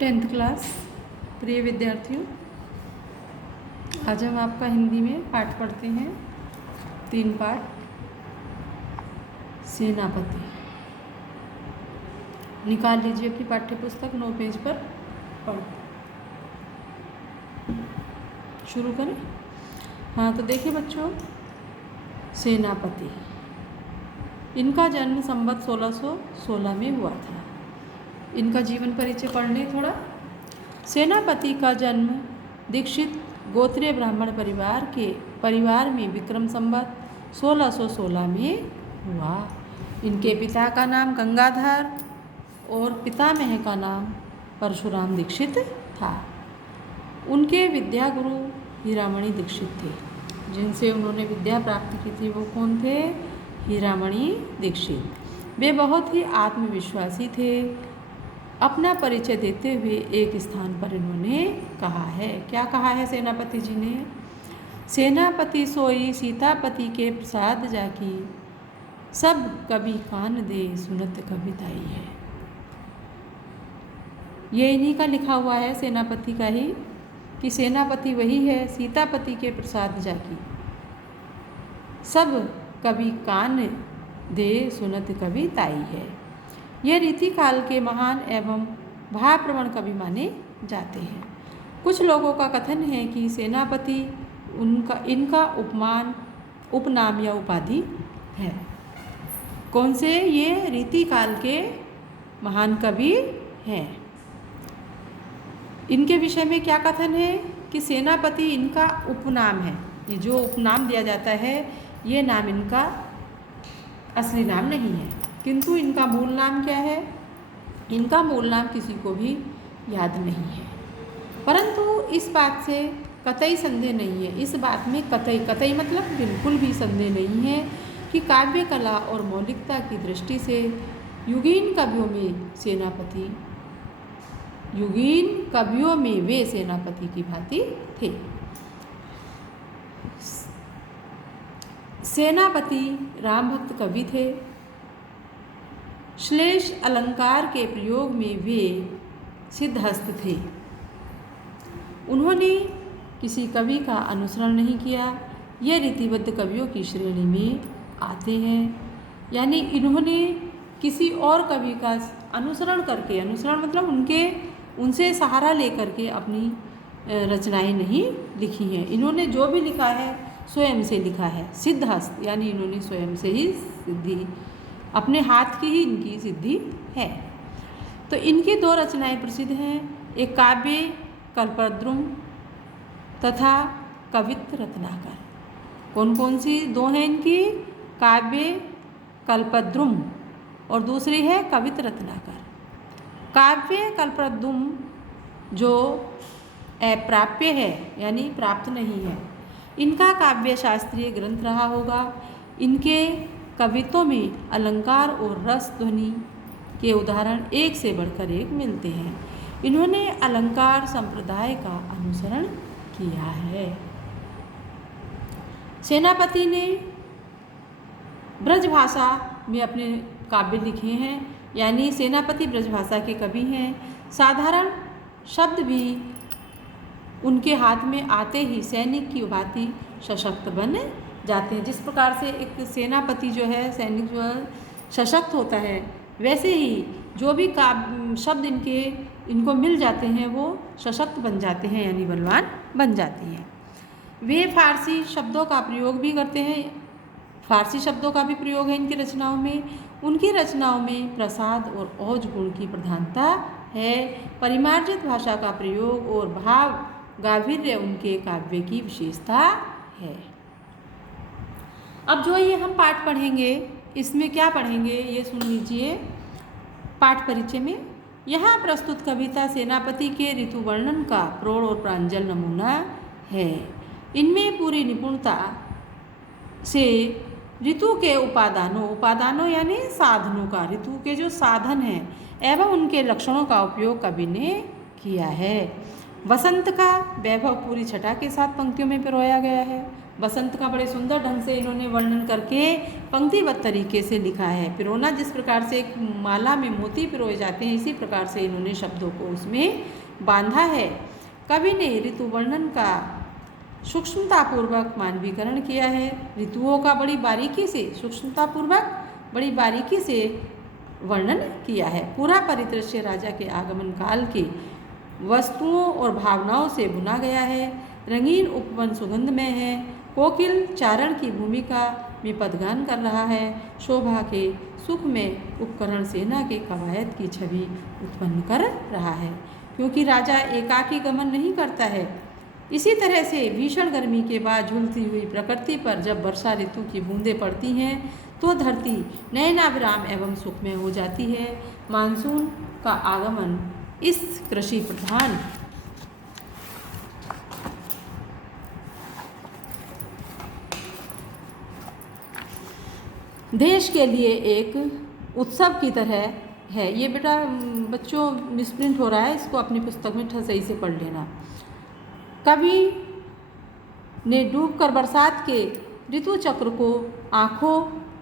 10th class प्रिय विद्यार्थियों, आज हम आपका हिंदी में पाठ पढ़ते हैं। 3 पाठ। सेनापति। निकाल लीजिए अपनी पाठ्य पुस्तक, 9 पेज पर पढ़। शुरू करें। हाँ, तो देखिए बच्चों, सेनापति, इनका जन्म संवत 1616 में हुआ था। इनका जीवन परिचय पढ़ लें थोड़ा। सेनापति का जन्म दीक्षित गोत्रीय ब्राह्मण परिवार में विक्रम संवत 1616 में हुआ। इनके पिता का नाम गंगाधर और पितामह का नाम परशुराम दीक्षित था। उनके विद्या गुरु हीरामणि दीक्षित थे। जिनसे उन्होंने विद्या प्राप्त की थी वो कौन थे? हीरामणि दीक्षित। वे बहुत ही आत्मविश्वासी थे। अपना परिचय देते हुए एक स्थान पर इन्होंने कहा है, क्या कहा है सेनापति जी ने? सेनापति सोई सीतापति के प्रसाद जाकी, सब कभी कान दे सुनत कविताई है। ये इन्हीं का लिखा हुआ है, सेनापति का ही, कि सेनापति वही है सीतापति के प्रसाद जाकी, सब कभी कान दे सुनत कविताई है। ये रीति काल के महान एवं भावप्रवण कवि माने जाते हैं। कुछ लोगों का कथन है कि सेनापति इनका उपनाम या उपाधि है। कौन से? ये रीति काल के महान कवि हैं। इनके विषय में क्या कथन है कि सेनापति इनका उपनाम है। ये जो उपनाम दिया जाता है, ये नाम इनका असली नाम नहीं है, किंतु इनका मूल नाम क्या है? इनका मूल नाम किसी को भी याद नहीं है। परंतु इस बात से कतई संदेह नहीं है, इस बात में कतई मतलब बिल्कुल भी संदेह नहीं है कि काव्य कला और मौलिकता की दृष्टि से युगीन कवियों में वे सेनापति की भांति थे। सेनापति राम भक्त कवि थे। श्लेष अलंकार के प्रयोग में वे सिद्धहस्त थे। उन्होंने किसी कवि का अनुसरण नहीं किया। ये रीतिबद्ध कवियों की श्रेणी में आते हैं। यानी इन्होंने किसी और कवि का अनुसरण मतलब उनसे सहारा लेकर के अपनी रचनाएं नहीं लिखी हैं। इन्होंने जो भी लिखा है स्वयं से लिखा है। सिद्धहस्त यानी इन्होंने स्वयं से ही सिद्धि, अपने हाथ की ही इनकी सिद्धि है। तो इनकी 2 रचनाएं प्रसिद्ध हैं। एक काव्य कल्पद्रुम तथा कवित्त रत्नाकर। कौन कौन सी 2 हैं इनकी? काव्य कल्पद्रुम और दूसरी है कवित्त रत्नाकर। काव्य कल्पद्रुम जो अप्राप्य है, यानी प्राप्त नहीं है, इनका काव्य शास्त्रीय ग्रंथ रहा होगा। इनके कवित्वों में अलंकार और रस ध्वनि के उदाहरण एक से बढ़कर एक मिलते हैं। इन्होंने अलंकार संप्रदाय का अनुसरण किया है। सेनापति ने ब्रजभाषा में अपने काव्य लिखे हैं, यानी सेनापति ब्रजभाषा के कवि हैं। साधारण शब्द भी उनके हाथ में आते ही सैनिक की भांति सशक्त बन जाते हैं। जिस प्रकार से एक सेनापति जो है, सैनिक जो है सशक्त होता है, वैसे ही जो भी शब्द इनको मिल जाते हैं वो सशक्त बन जाते हैं, यानी बलवान बन जाते हैं। वे फारसी शब्दों का प्रयोग भी करते हैं। फारसी शब्दों का भी प्रयोग है इनकी रचनाओं में। उनकी रचनाओं में प्रसाद और ओज गुण की प्रधानता है। परिमार्जित भाषा का प्रयोग और भाव गांभीर्य उनके काव्य की विशेषता है। अब जो ये हम पाठ पढ़ेंगे, इसमें क्या पढ़ेंगे ये सुन लीजिए। पाठ परिचय में यहाँ प्रस्तुत कविता सेनापति के ऋतु वर्णन का प्रौढ़ और प्रांजल नमूना है। इनमें पूरी निपुणता से ऋतु के उपादानों यानी साधनों का, ऋतु के जो साधन हैं एवं उनके लक्षणों का उपयोग कवि ने किया है। वसंत का वैभव पूरी छटा के साथ पंक्तियों में पिरोया गया है। बसंत का बड़े सुंदर ढंग से इन्होंने वर्णन करके पंक्तिबद्ध तरीके से लिखा है। पिरोना जिस प्रकार से एक माला में मोती पिरोए जाते हैं, इसी प्रकार से इन्होंने शब्दों को उसमें बांधा है। कवि ने ऋतु वर्णन का सूक्ष्मतापूर्वक मानवीकरण किया है। ऋतुओं का बड़ी बारीकी से, सूक्ष्मतापूर्वक बड़ी बारीकी से वर्णन किया है। पूरा परिदृश्य राजा के आगमन काल के वस्तुओं और भावनाओं से बुना गया है। रंगीन उपवन सुगंधमय है। कोकिल चारण की भूमिका में पदगान कर रहा है। शोभा के सुख में उपकरण सेना के कवायद की छवि उत्पन्न कर रहा है, क्योंकि राजा एकाकी गमन नहीं करता है। इसी तरह से भीषण गर्मी के बाद झूलती हुई प्रकृति पर जब वर्षा ऋतु की बूंदें पड़ती हैं तो धरती नयनाभिराम एवं सुखमय हो जाती है। मानसून का आगमन इस कृषि प्रधान देश के लिए एक उत्सव की तरह है। ये बेटा बच्चों मिसप्रिंट हो रहा है, इसको अपनी पुस्तक में सही से पढ़ लेना। कवि ने डूबकर बरसात के ऋतु चक्र को आँखों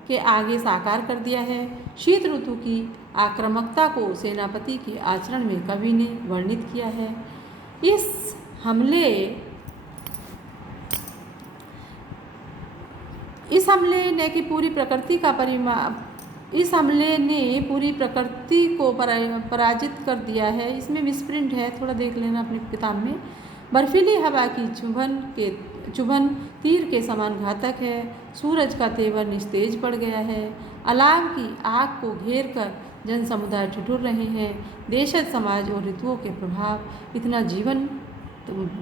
के आगे साकार कर दिया है। शीत ऋतु की आक्रामकता को सेनापति के आचरण में कवि ने वर्णित किया है। इस हमले ने कि पूरी प्रकृति का इस हमले ने पूरी प्रकृति को पराजित कर दिया है। इसमें मिसप्रिंट है, थोड़ा देख लेना अपनी किताब में। बर्फीली हवा की चुभन तीर के समान घातक है। सूरज का तेवर निस्तेज पड़ गया है। अलाव की आग को घेर कर जन समुदाय ठिठुर रहे हैं। देशज समाज और ऋतुओं के प्रभाव इतना जीवन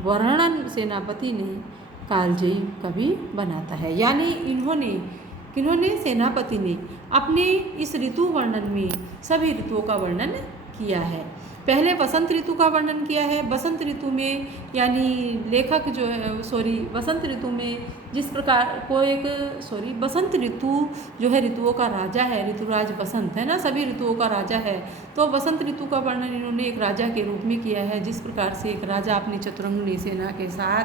वर्णन सेनापति ने कालजयी कवि बनाता है। यानी किन्होंने सेनापति ने अपने इस ऋतु वर्णन में सभी ऋतुओं का वर्णन किया है। पहले बसंत ऋतु का वर्णन किया है। बसंत ऋतु में यानी लेखक जो है बसंत ऋतु में जिस प्रकार बसंत ऋतु जो है ऋतुओं का राजा है, ऋतुराज बसंत है ना, सभी ऋतुओं का राजा है। तो बसंत ऋतु का वर्णन इन्होंने एक राजा के रूप में किया है। जिस प्रकार से एक राजा अपनी चतुरंगिणी सेना के साथ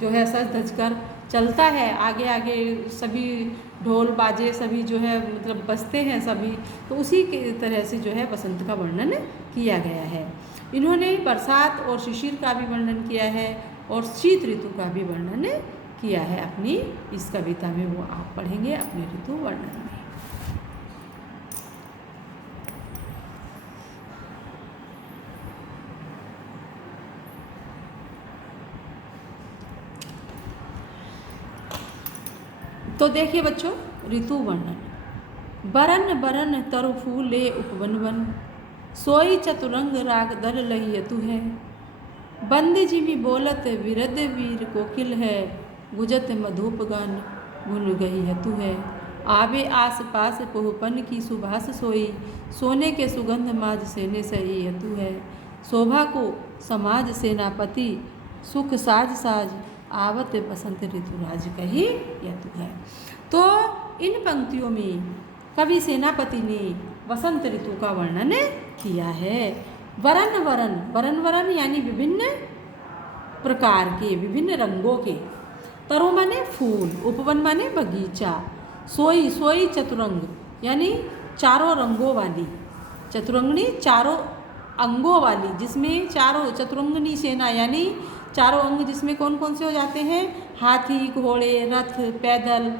जो है सज धज कर चलता है, आगे आगे सभी ढोल बाजे सभी जो है मतलब बजते हैं सभी, तो उसी के तरह से जो है बसंत का वर्णन किया गया है। इन्होंने बरसात और शिशिर का भी वर्णन किया है और शीत ऋतु का भी वर्णन किया है अपनी इस कविता में, वो आप पढ़ेंगे अपने ऋतु वर्णन में। तो देखिए बच्चों, ऋतु वर्णन। बरन बरन तरु फूले उपवन वन, सोई चतुरंग राग दर लहियतु है। बंदी जिमी बोलत विरद वीर कोकिल है, गुजत मधुप गान गुन गही हतु है। आवे आस पास पोहपन की सुभाष सोई, सोने के सुगंध माज सेने सही हतु है। शोभा को समाज सेनापति, सुख साज साज आवत बसंत ऋतुराज कही यतु है। तो इन पंक्तियों में कवि सेनापति ने बसंत ऋतु का वर्णन किया है। वरन वरन, वरन वरन यानी विभिन्न प्रकार के, विभिन्न रंगों के। तरु माने फूल, उपवन माने बगीचा, सोई सोई चतुरंग यानी चारों रंगों वाली, चतुरंगनी चारों अंगों वाली, जिसमें चारों चतुरंगनी सेना यानी चारों अंग जिसमें कौन कौन से हो जाते हैं, हाथी घोड़े रथ पैदल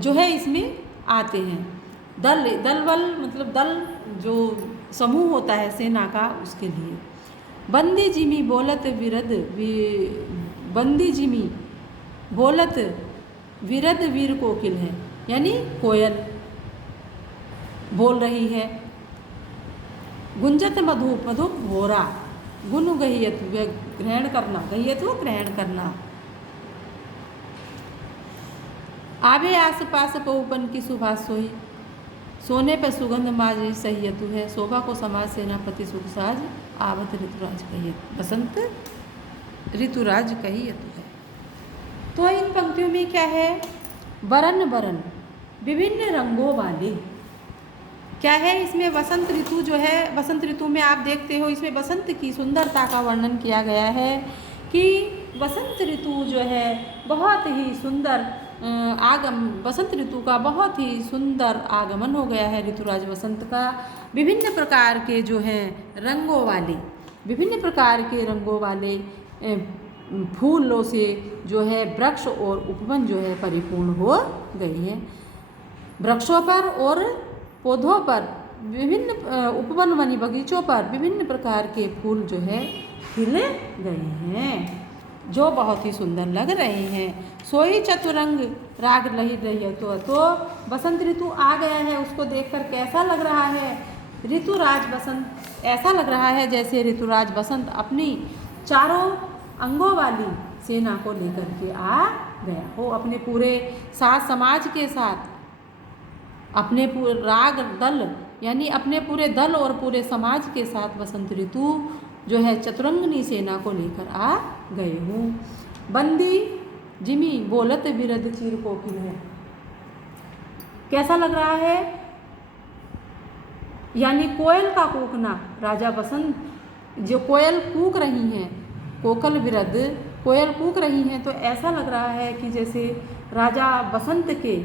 जो है इसमें आते हैं। दल बल मतलब दल जो समूह होता है सेना का, उसके लिए। बंदी जिमी बोलत बंदी जिमी बोलत विरद वीर कोकिल है, यानी कोयल बोल रही है। गुंजत मधुप, मधुप भोरा, गुन गहियतु ग्रहण करना, गहियतु ग्रहण करना। आवे आस पास पहुपन की सुभाष सोई, सोने पर सुगंध माज सहियतु है। शोभा को समाज सेनापति सुख साज आवत ऋतुराज कहियतु, बसंत ऋतुराज कहियतु है। तो इन पंक्तियों में क्या है, वरन वरन विभिन्न रंगों वाले क्या है इसमें। वसंत ऋतु जो है, वसंत ऋतु में आप देखते हो इसमें बसंत की सुंदरता का वर्णन किया गया है कि वसंत ऋतु जो है बहुत ही सुंदर वसंत ऋतु का बहुत ही सुंदर आगमन हो गया है, ऋतुराज वसंत का। विभिन्न प्रकार के जो हैं रंगों वाले, विभिन्न प्रकार के रंगों वाले फूलों से जो है वृक्ष और उपवन जो है परिपूर्ण हो गई है। वृक्षों पर और पौधों पर विभिन्न उपवन वनी बगीचों पर विभिन्न प्रकार के फूल जो है खिल गए हैं, जो बहुत ही सुंदर लग रहे हैं। सोई चतुरंग राग लही रही है। तो बसंत ऋतु आ गया है, उसको देखकर कैसा लग रहा है? ऋतुराज बसंत ऐसा लग रहा है जैसे ऋतुराज बसंत अपनी चारों अंगों वाली सेना को लेकर के आ गया हो, अपने पूरे साथ समाज के साथ, अपने पूरे राग दल यानी अपने पूरे दल और पूरे समाज के साथ बसंत ऋतु जो है चतुरंगनी सेना को लेकर आ गए हूँ। बंदी जिमी बोलत बिरद चीर कोकिल है। कैसा लग रहा है? यानी कोयल का कूकना, राजा बसंत जो कोयल कूक रही हैं, कोकल बिरद कोयल कूक रही हैं, तो ऐसा लग रहा है कि जैसे राजा बसंत के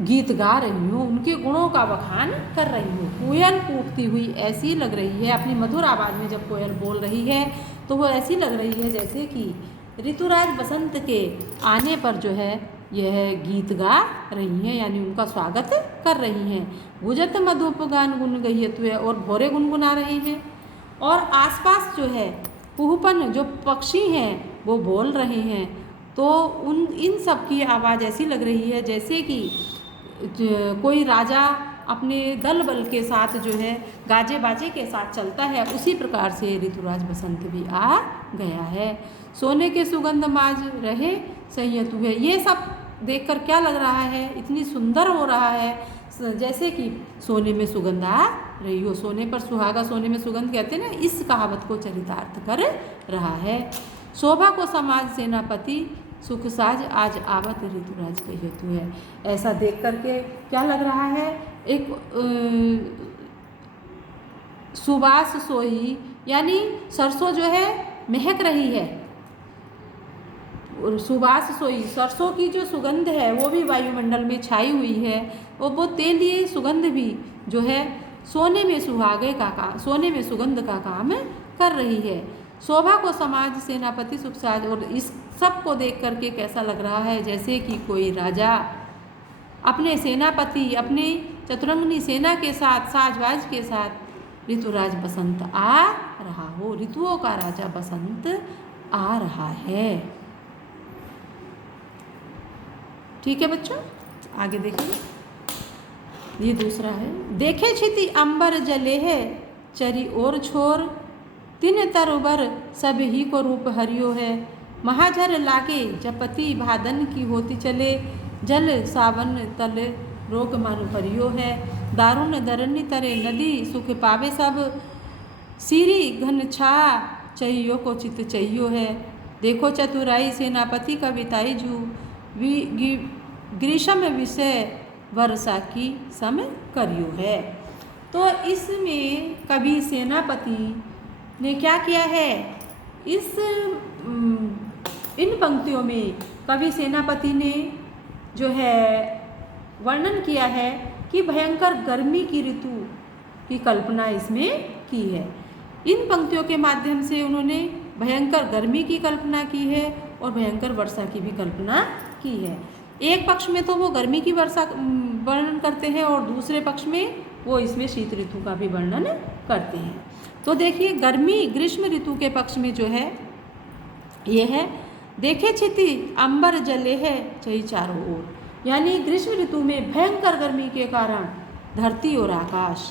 गीत गा रही हूँ, उनके गुणों का बखान कर रही हूँ। कोयल कूकती हुई ऐसी लग रही है, अपनी मधुर आवाज़ में जब कोयल बोल रही है तो वो ऐसी लग रही है जैसे कि ऋतुराज बसंत के आने पर जो है यह गीत गा रही हैं, यानी उनका स्वागत कर रही हैं। गुजत मधुप गान गुन गहियतुए, और भोरे गुनगुना रहे हैं। और आसपास जो है कुहुपन जो पक्षी हैं वो बोल रहे हैं, तो इन सब की आवाज़ ऐसी लग रही है जैसे कि कोई राजा अपने दल बल के साथ जो है गाजे बाजे के साथ चलता है, उसी प्रकार से ऋतुराज बसंत भी आ गया है। सोने के सुगंध माज रहे संयतु है। ये सब देखकर क्या लग रहा है? इतनी सुंदर हो रहा है जैसे कि सोने में सुगंध आ रही हो। सोने पर सुहागा, सोने में सुगंध कहते हैं ना, इस कहावत को चरितार्थ कर रहा है। शोभा को समाज सेनापति सुख साज आज आवत ऋतुराज के हेतु है। ऐसा देख करके क्या लग रहा है? एक सुबास सोई, यानी सरसों जो है महक रही है। सुबास सोई, सरसों की जो सुगंध है वो भी वायुमंडल में छाई हुई है, और वो तेलीय सुगंध भी जो है सोने में सुहागे का काम, सोने में सुगंध का काम कर रही है। शोभा को समाज सेनापति सुखसाज, और इस सब को देख करके कैसा लग रहा है? जैसे कि कोई राजा अपने सेनापति, अपने चतुरंगनी सेना के साथ, साजबाज के साथ ऋतुराज बसंत आ रहा हो। ऋतुओं का राजा बसंत आ रहा है। ठीक है बच्चों, आगे देखिए। ये दूसरा है। देखे छिति अंबर जले है, चरी और छोर, तीन तरुबर सब ही को रूप हरियो है। महाझर लागे जपति भादन की होती चले, जल सावन तल रोग मानु परियो है। दारुण दरनी तरे नदी सुख पावे सब, सीरी घन छा चाहियो को चित चाहियो है। देखो चतुराई सेनापति कविताई जू, ग्रीष्म विषय वर्षा की सम करियो है। तो इसमें कवि सेनापति ने क्या किया है? इन पंक्तियों में कवि सेनापति ने जो है वर्णन किया है कि भयंकर गर्मी की ऋतु की कल्पना इसमें की है। इन पंक्तियों के माध्यम से उन्होंने भयंकर गर्मी की कल्पना की है और भयंकर वर्षा की भी कल्पना की है। एक पक्ष में तो वो गर्मी की वर्षा वर्णन करते हैं और दूसरे पक्ष में वो इसमें शीत ऋतु का भी वर्णन करते हैं। तो देखिए, गर्मी ग्रीष्म ऋतु के पक्ष में जो है ये है, देखे छिति अंबर जले है चही चारों ओर, यानी ग्रीष्म ऋतु में भयंकर गर्मी के कारण धरती और आकाश,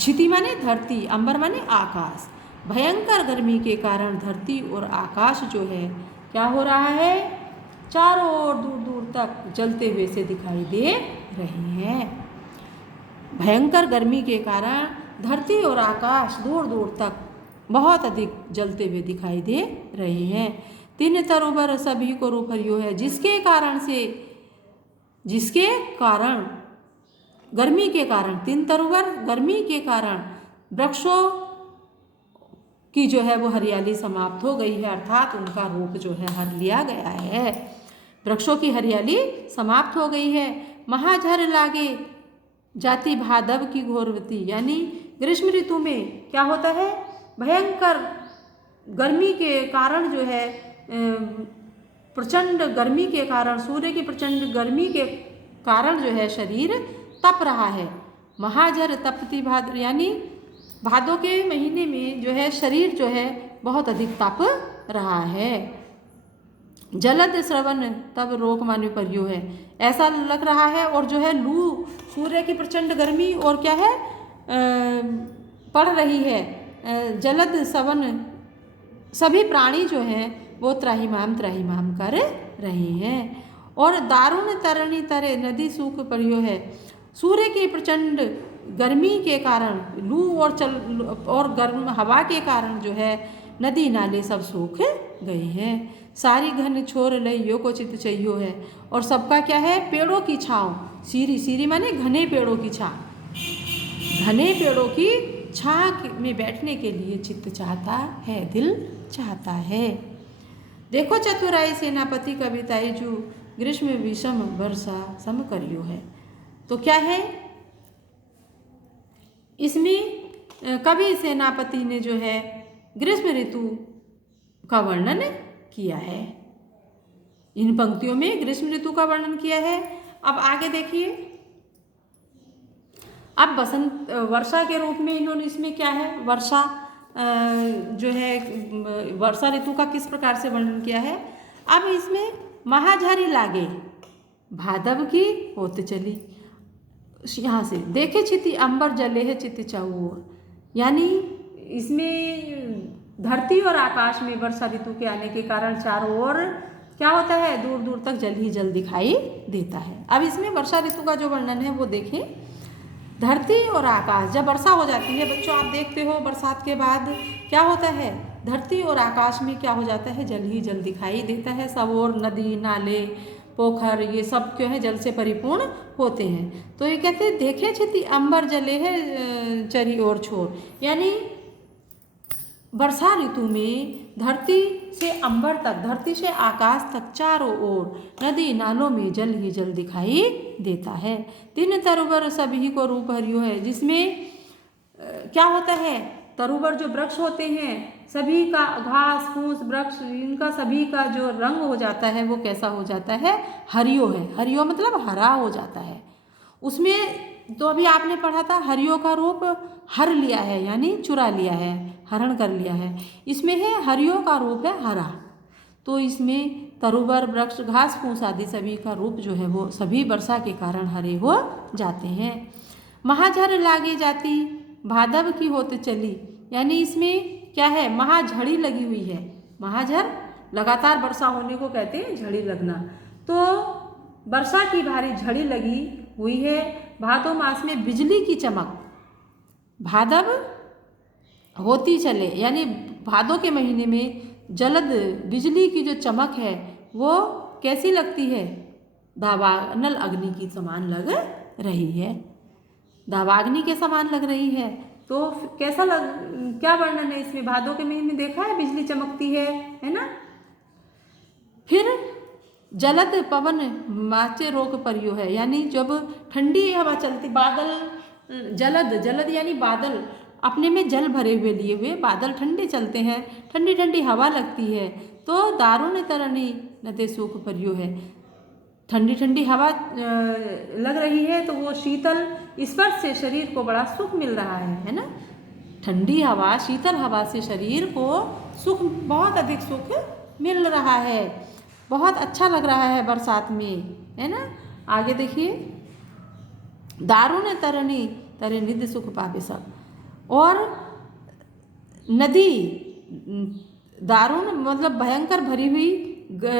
छिति माने धरती, अंबर माने आकाश, भयंकर गर्मी के कारण धरती और आकाश जो है क्या हो रहा है? चारों ओर दूर दूर तक जलते हुए से दिखाई दे रहे हैं। भयंकर गर्मी के कारण धरती और आकाश दूर दूर तक बहुत अधिक जलते हुए दिखाई दे रहे हैं। तीन तरुबर सभी को रूप हरियो है, जिसके कारण गर्मी के कारण, तीन तरुबर गर्मी के कारण वृक्षों की जो है वो हरियाली समाप्त हो गई है, अर्थात उनका रूप जो है हर लिया गया है। वृक्षों की हरियाली समाप्त हो गई है। महाझर लागे जाति भादव की घोरवती, यानी ग्रीष्म ऋतु में क्या होता है, भयंकर गर्मी के कारण जो है प्रचंड गर्मी के कारण, सूर्य की प्रचंड गर्मी के कारण जो है शरीर तप रहा है। महाझर तपती भाद्र, यानी भादों के महीने में जो है शरीर जो है बहुत अधिक तप रहा है। जलद श्रवण तब रोक मान्य पर्यो है, ऐसा लग रहा है। और जो है लू, सूर्य की प्रचंड गर्मी और क्या है पड़ रही है। जलद श्रवण, सभी प्राणी जो हैं वो त्राहिमाम कर रहे हैं। और दारुण तरणी तरे नदी सूख पर्यो है, सूर्य की प्रचंड गर्मी के कारण, लू और गर्म हवा के कारण जो है नदी नाले सब सूख गए हैं। सारी घन छोर लइयो को चित चाहिए है, और सबका क्या है, पेड़ों की छाँव, सीरी, सीरी माने घने पेड़ों की छाँव, घने पेड़ों की छाँ में बैठने के लिए चित्त चाहता है, दिल चाहता है। देखो चतुराई सेनापति कविताई जो ग्रीष्म विषम वर्षा सम करियो है। तो क्या है इसमें, कवि सेनापति ने जो है ग्रीष्म ऋतु का वर्णन किया है। इन पंक्तियों में ग्रीष्म ऋतु का वर्णन किया है। अब आगे देखिए, अब बसंत वर्षा के रूप में इन्होंने इसमें क्या है, वर्षा जो है वर्षा ऋतु का किस प्रकार से वर्णन किया है। अब इसमें महाझारी लागे भादव की होत चली, यहाँ से देखे चिति अंबर जले है चित चाऊ ओर, यानी इसमें धरती और आकाश में वर्षा ऋतु के आने के कारण चारों ओर क्या होता है, दूर दूर तक जल ही जल दिखाई देता है। अब इसमें वर्षा ऋतु का जो वर्णन है वो देखें। धरती और आकाश, जब वर्षा हो जाती है बच्चों, आप देखते हो बरसात के बाद क्या होता है, धरती और आकाश में क्या हो जाता है, जल ही जल दिखाई देता है। सब और नदी नाले पोखर ये सब क्यों है, जल से परिपूर्ण होते हैं। तो ये कहते हैं देखे छिति अंबर जले है चरी और छोर, यानी वर्षा ऋतु में धरती से अंबर तक, धरती से आकाश तक चारों ओर नदी नालों में जल ही जल दिखाई देता है। तीन तरुवर सभी को रूप हरियो है, जिसमें क्या होता है, तरुवर जो वृक्ष होते हैं सभी का, घास फूस वृक्ष इनका सभी का जो रंग हो जाता है वो कैसा हो जाता है, हरियो है। हरियो मतलब हरा हो जाता है। उसमें तो अभी आपने पढ़ा था हरियो का रूप हर लिया है, यानी चुरा लिया है, हरण कर लिया है। इसमें है हरियो का रूप है हरा। तो इसमें तरुवर वृक्ष घास फूस आदि सभी का रूप जो है वो सभी वर्षा के कारण हरे हो जाते हैं। महाझर लागे जाती भादव की होते चली, यानी इसमें क्या है, महाझड़ी लगी हुई है। महाझर लगातार वर्षा होने को कहते हैं झड़ी लगना। तो वर्षा की भारी झड़ी लगी हुई है। भादो मास में बिजली की चमक, भादव होती चले, यानी भादों के महीने में जलद बिजली की जो चमक है वो कैसी लगती है, दावानल अग्नि की समान लग रही है, दावाग्नि के समान लग रही है। तो कैसा क्या वर्णन है इसमें, भादों के महीने में देखा है बिजली चमकती है ना। फिर जलद पवन माचे रोक परियो है, यानी जब ठंडी हवा चलती, बादल जलद, जलद यानी बादल, अपने में जल भरे हुए लिए हुए बादल ठंडे चलते हैं, ठंडी ठंडी हवा लगती है। तो दारुण तरणी नते सूख परियो है, ठंडी ठंडी हवा लग रही है तो वो शीतल स्पर्श से शरीर को बड़ा सुख मिल रहा है ना। ठंडी हवा, शीतल हवा से शरीर को सुख, बहुत अधिक सुख मिल रहा है, बहुत अच्छा लग रहा है बरसात में, है ना। आगे देखिए, दारुण तरणी तरे निधि सुख पावे सब, और नदी दारुण मतलब भयंकर भरी हुई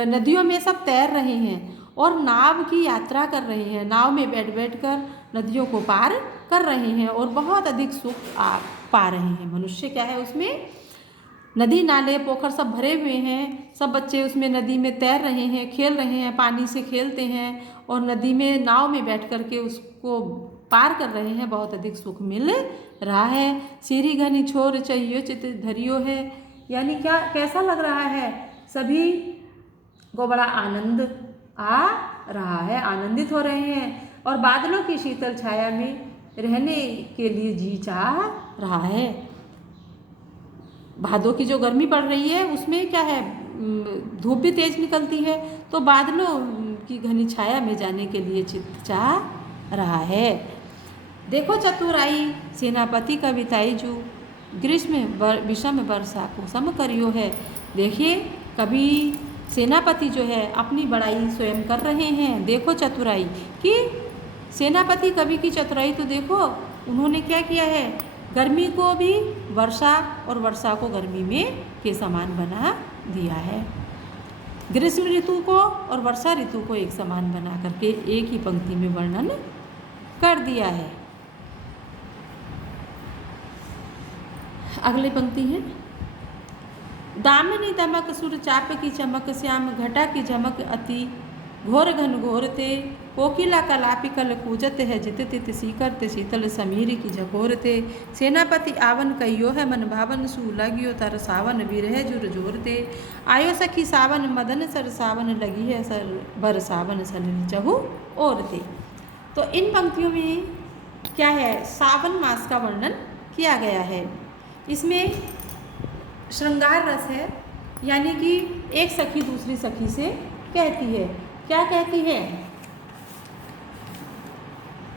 नदियों में सब तैर रहे हैं और नाव की यात्रा कर रहे हैं, नाव में बैठ बैठ कर नदियों को पार कर रहे हैं और बहुत अधिक सुख पा रहे हैं। मनुष्य क्या है उसमें, नदी नाले पोखर सब भरे हुए हैं, सब बच्चे उसमें नदी में तैर रहे हैं, खेल रहे हैं, पानी से खेलते हैं और नदी में नाव में बैठ कर के उसको पार कर रहे हैं, बहुत अधिक सुख मिल रहा है। सीरी घनी छोर चाहिए चित धरियो है, यानी क्या कैसा लग रहा है, सभी को बड़ा आनंद आ रहा है, आनंदित हो रहे हैं और बादलों की शीतल छाया में रहने के लिए जी चाह रहा है। भादों की जो गर्मी पड़ रही है उसमें क्या है, धूप भी तेज निकलती है, तो बादलों की घनी छाया में जाने के लिए चित्त चाह रहा है। देखो चतुराई सेनापति का बिताई जो ग्रीष्म विषम वर्षा को सम करियो है। देखिए कभी सेनापति जो है अपनी बड़ाई स्वयं कर रहे हैं। देखो चतुराई कि सेनापति कवि की चतुराई तो देखो, उन्होंने क्या किया है, गर्मी को भी वर्षा और वर्षा को गर्मी में के समान बना दिया है। ग्रीष्म ऋतु को और वर्षा ऋतु को एक समान बना करके एक ही पंक्ति में वर्णन कर दिया है। अगली पंक्ति है, दामिनी दमक सुर चाप की चमक श्याम घटा की झमक अति घोर घन घोर ते कोकिला कलापी कल कूजत है जित तित सीकर ते शीतल समीर की झकोर ते सेनापति आवन कहियो है मन भावन सू लगियो तर सावन विरह जुर जोर ते आयो सखी सावन मदन सर सावन लगी है सर बर सावन सलिल चहु और ते। तो इन पंक्तियों में क्या है, सावन मास का वर्णन किया गया है। इसमें श्रृंगार रस है, यानी कि एक सखी दूसरी सखी से कहती है, क्या कहती है,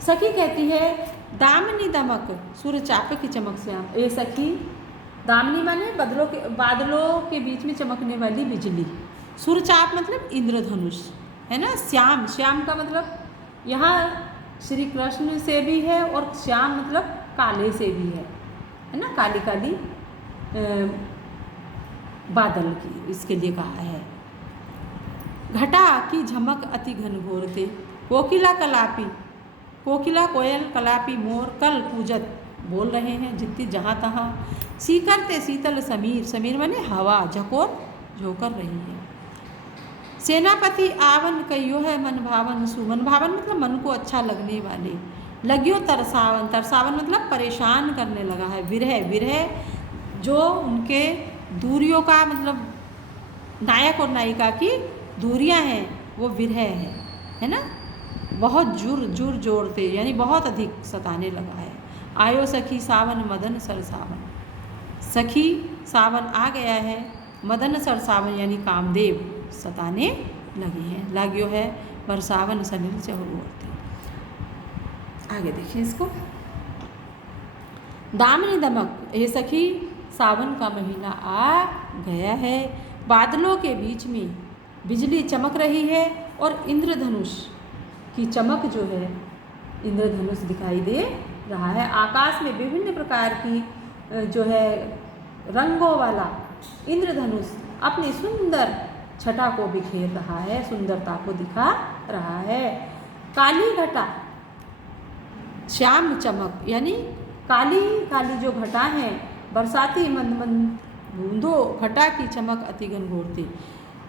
सखी कहती है दामिनी दमक सूर्य चाप की चमक श्याम। ए सखी, दामिनी माने बादलों के बीच में चमकने वाली बिजली, सूर्य चाप मतलब इंद्रधनुष है ना, श्याम, श्याम का मतलब यहाँ श्री कृष्ण से भी है और श्याम मतलब काले से भी है ना, काली काली बादल की इसके लिए कहा है। घटा की झमक अति घनघोर ते कोकिला कलापी, कोकिला कोयल कलापी मोर कल पूजत बोल रहे हैं जितनी जहाँ तहाँ। सीकर ते शीतल समीर, समीर माने हवा, झकोर झोंकर रही है। सेनापति आवन कहियो है मन भावन सु, मन भावन मतलब मन को अच्छा लगने वाले। लगियो तरसावन, तरसावन मतलब परेशान करने लगा है। विरह, विरह जो उनके दूरियों का मतलब नायक और नायिका की दूरियां हैं वो विरह है ना, बहुत जुर जोड़ते यानी बहुत अधिक सताने लगा है। आयो सखी सावन मदन सर सावन, सखी सावन आ गया है, मदन सर सावन यानी कामदेव सताने लगे हैं। लाग्यो है बरसावन सलिल चहुर। आगे देखिए इसको, दामिनी दमक, ये सखी सावन का महीना आ गया है, बादलों के बीच में बिजली चमक रही है और इंद्रधनुष की चमक जो है, इंद्रधनुष दिखाई दे रहा है। आकाश में विभिन्न प्रकार की जो है रंगों वाला इंद्रधनुष अपनी सुंदर छटा को बिखेर रहा है, सुंदरता को दिखा रहा है। काली घटा श्याम चमक, यानी काली काली जो घटा है, बरसाती मंद मंद बूंदों घटा की चमक अति घनघोरती,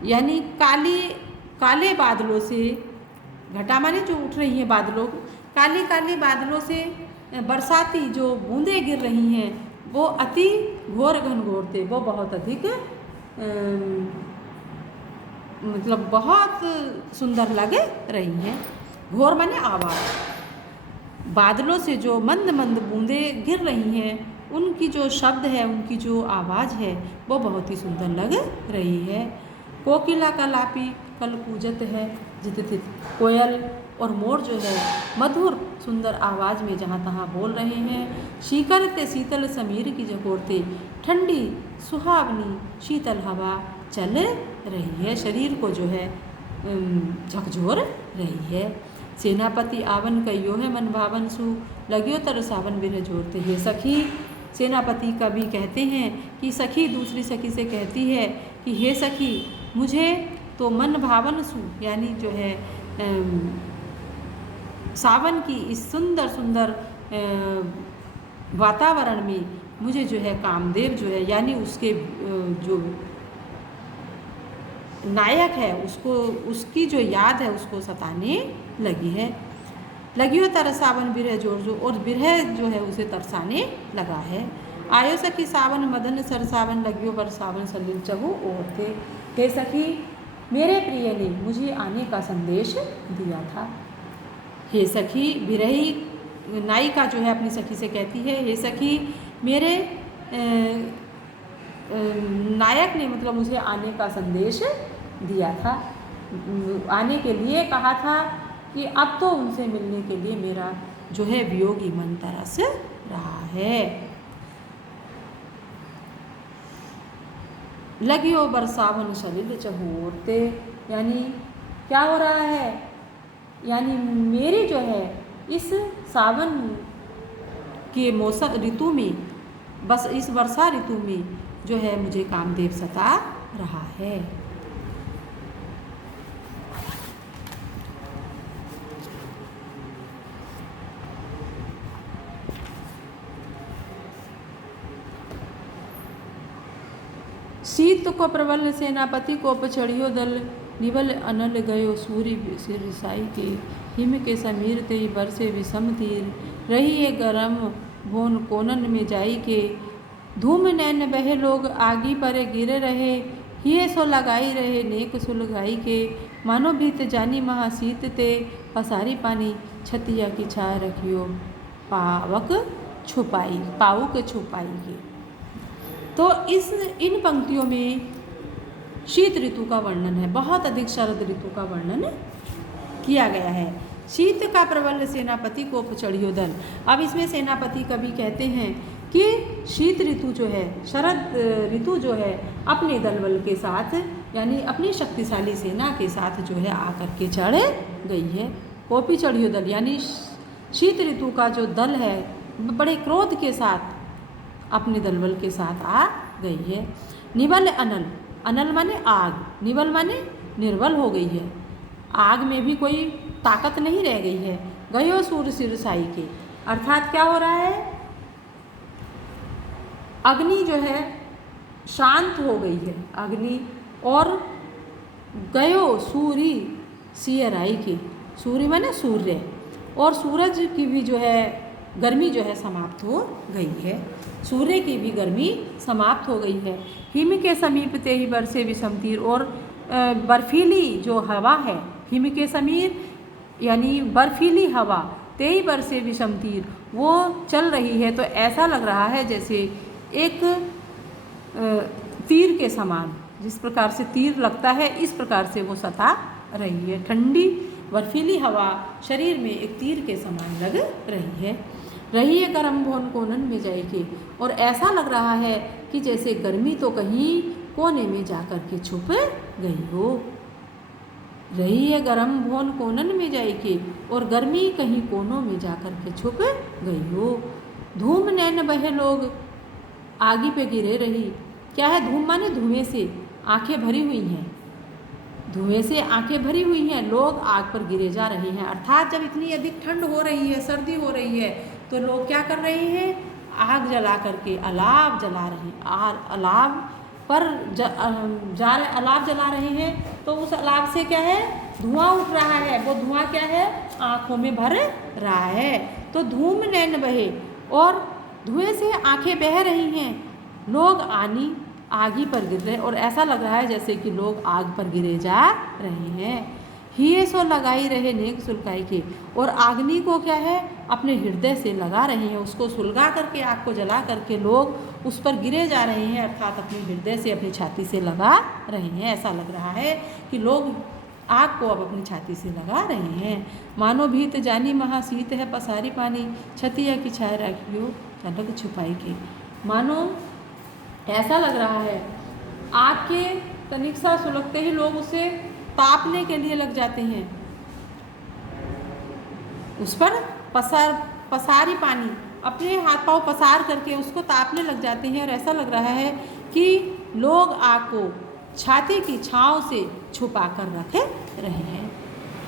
यानी काले बादलों से, घटा माने जो उठ रही हैं बादलों, काले काले बादलों से बरसाती जो बूंदें गिर रही हैं वो अति घोर घनघोरते, वो बहुत अधिक मतलब बहुत सुंदर लग रही हैं। घोर माने आवाज़, बादलों से जो मंद मंद बूंदें गिर रही हैं उनकी जो शब्द है, उनकी जो आवाज़ है वो बहुत ही सुंदर लग रही है। कोकिला कलापी कल कूजत है जित तित, कोयल और मोर जो है मधुर सुंदर आवाज़ में जहाँ तहाँ बोल रहे हैं। शीकरते शीतल समीर की झकोरते, ठंडी सुहावनी शीतल हवा चल रही है, शरीर को जो है झकझोर रही है। सेनापति आवन कहियो है मन भावन सु, लगियो तर सावन विरह जोरते। ये सखी, सेनापति कवि कहते हैं कि सखी दूसरी सखी से कहती है कि हे सखी, मुझे तो मन भावन सु यानी जो है सावन की इस सुंदर सुंदर वातावरण में मुझे जो है कामदेव जो है यानी उसके जो नायक है उसको, उसकी जो याद है उसको सताने लगी है। लगियो तरसावन बिरह जोर जो, और बिरह जो है उसे तरसाने लगा है। आयो सखी सावन मदन सरसावन लगियो बरसावन सलिल चहु और थे। हे सखी मेरे प्रिय ने मुझे आने का संदेश दिया था। हे सखी बिरही नायिका जो है अपनी सखी से कहती है, हे सखी मेरे नायक ने मतलब मुझे आने का संदेश दिया था, आने के लिए कहा था कि अब तो उनसे मिलने के लिए मेरा जो है वियोगी मन तरस रहा है। लगियो बरसावन सलिल चहोरते, यानी क्या हो रहा है, यानी मेरी जो है इस सावन के मौसम ऋतु में, बस इस वर्षा ऋतु में जो है मुझे कामदेव सता रहा है। शीत को प्रबल सेनापति को पछड़ियो दल, निबल अनल गयो सूर्य सिरसाई के, हिम के समीर ते बरसे विषम तीर, रही है गरम भोन कोनन में जाई के, धूम नैन बहे लोग आगी परे गिरे रहे, हिये सो लगाई रहे नेक सुलगाई के, मानो भीत जानी महासीत ते, पसारी पानी छतिया की छा रखियो पावक छुपाई के। तो इन पंक्तियों में शीत ऋतु का वर्णन है, बहुत अधिक शरद ऋतु का वर्णन किया गया है। शीत का प्रबल सेनापति को चढ़ियो दल, अब इसमें सेनापति कवि कहते हैं कि शीत ऋतु जो है, शरद ऋतु जो है अपने दल बल के साथ, यानी अपनी शक्तिशाली सेना के साथ जो है आकर के चढ़ गई है। कोपी चढ़ियो दल, यानी शीत ऋतु का जो दल है बड़े क्रोध के साथ अपने दलबल के साथ आ गई है। निबल अनल, अनल माने आग, निबल माने निर्बल हो गई है, आग में भी कोई ताकत नहीं रह गई है। गयो सूर्य सिरसाई के, अर्थात क्या हो रहा है, अग्नि जो है शांत हो गई है अग्नि, और गयो सूर्य सियराई के, सूर्य माने सूर्य, और सूरज की भी जो है गर्मी जो है समाप्त हो गई है, सूर्य की भी गर्मी समाप्त हो गई है। हिम के समीप ते ही बरसे विषम तीर, और बर्फीली जो हवा है, हिम के समीप यानी बर्फीली हवा, ते ही बरसे विषम तीर, वो चल रही है तो ऐसा लग रहा है जैसे एक तीर के समान, जिस प्रकार से तीर लगता है इस प्रकार से वो सता रही है। ठंडी बर्फीली हवा शरीर में एक तीर के समान लग रही है। रही है गर्म भोन कोनन में जाएगी, और ऐसा लग रहा है कि जैसे गर्मी तो कहीं कोने में जा कर के छुप गई हो। रही है गर्म भोन कोनन में जाएगी, और गर्मी कहीं कोनों में जा कर के छुप गई हो। धूम नैन बहे लोग आगी पे गिरे रही, क्या है धूम माने धुएं से आंखें भरी हुई हैं, धुएं से आंखें भरी हुई हैं, लोग आग पर गिरे जा रहे हैं। अर्थात जब इतनी अधिक ठंड हो रही है, सर्दी हो रही है, तो लोग क्या कर रहे हैं, आग जला करके अलाव जला रहे हैं, और अलाव पर अलाव जला रहे हैं, तो उस अलाव से क्या है धुआं उठ रहा है, वो धुआं क्या है आँखों में भर रहा है। तो धूम नैन बहे, और धुएं से आंखें बह रही हैं, लोग आगी पर गिर रहे, और ऐसा लग रहा है जैसे कि लोग आग पर गिरे जा रहे हैं। हिये सो लगाई रहे नेक सुलगाई के, और आग्नि को क्या है अपने हृदय से लगा रहे हैं, उसको सुलगा करके आग को जला करके लोग उस पर गिरे जा रहे हैं, अर्थात अपने हृदय से अपनी छाती से लगा रहे हैं। ऐसा लग रहा है कि लोग आग को अब अपनी छाती से लगा रहे हैं। मानो भीत जानी महासीत है पसारी पानी, छतिया की छाया रखियो अलग छुपाई के, मानो ऐसा लग रहा है आग के तनिक सा सुलगते ही लोग उसे तापने के लिए लग जाते हैं, उस पर पसारी पानी अपने हाथ पांव पसार करके उसको तापने लग जाते हैं, और ऐसा लग रहा है कि लोग आग को छाती की छांव से छुपा कर रखे रहे हैं।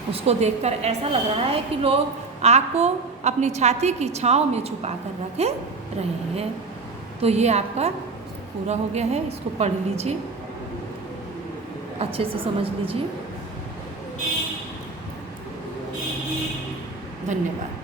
उसको देखकर ऐसा लग रहा है कि लोग आग को अपनी छाती की छांव में छुपा कर रखे रहे हैं। तो ये आपका पूरा हो गया है, इसको पढ़ लीजिए, अच्छे से समझ लीजिए। धन्यवाद।